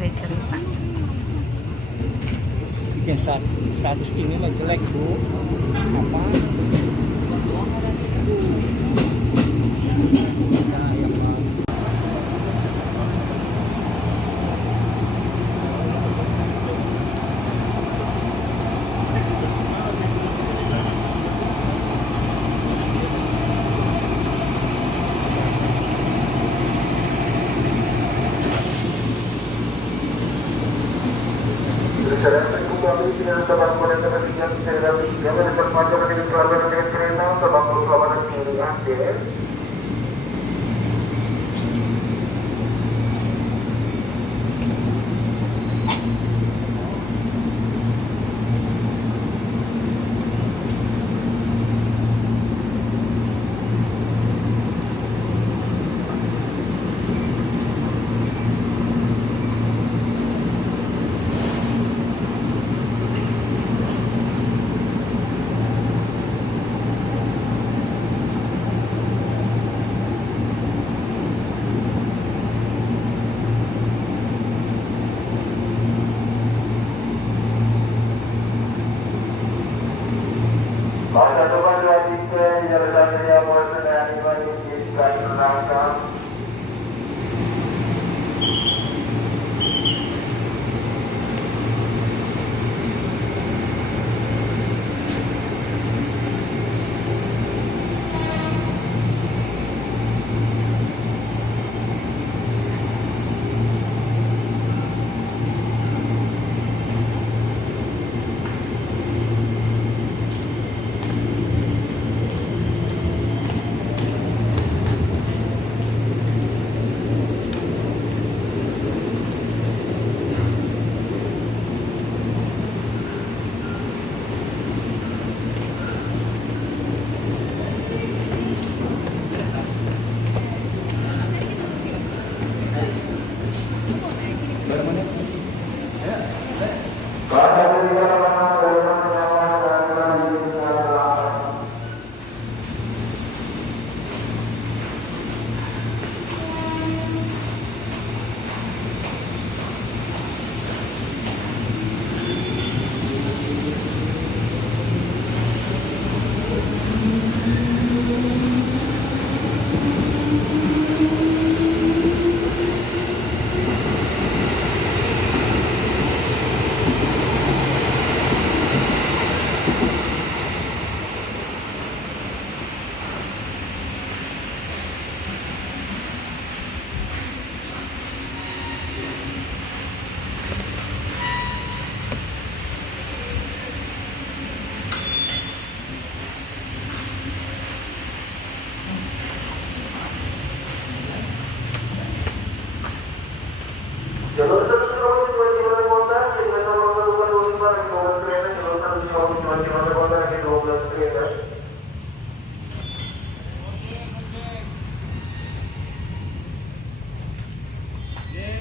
saya cerita. Bikin status ini mah jelek bu. Apa? Serang kembali dengan teman teman yang bisa dilalui dengan terpantau dengan pelabuhan dengan kereta untuk membangun keamanan diri Anda. Masa depan dua tiga jalan saya bosan dan ini disediakan langkah. Jalur terus di kota dengan nomor 25 di 12 kereta, jalur 125 di kota di 12 kereta.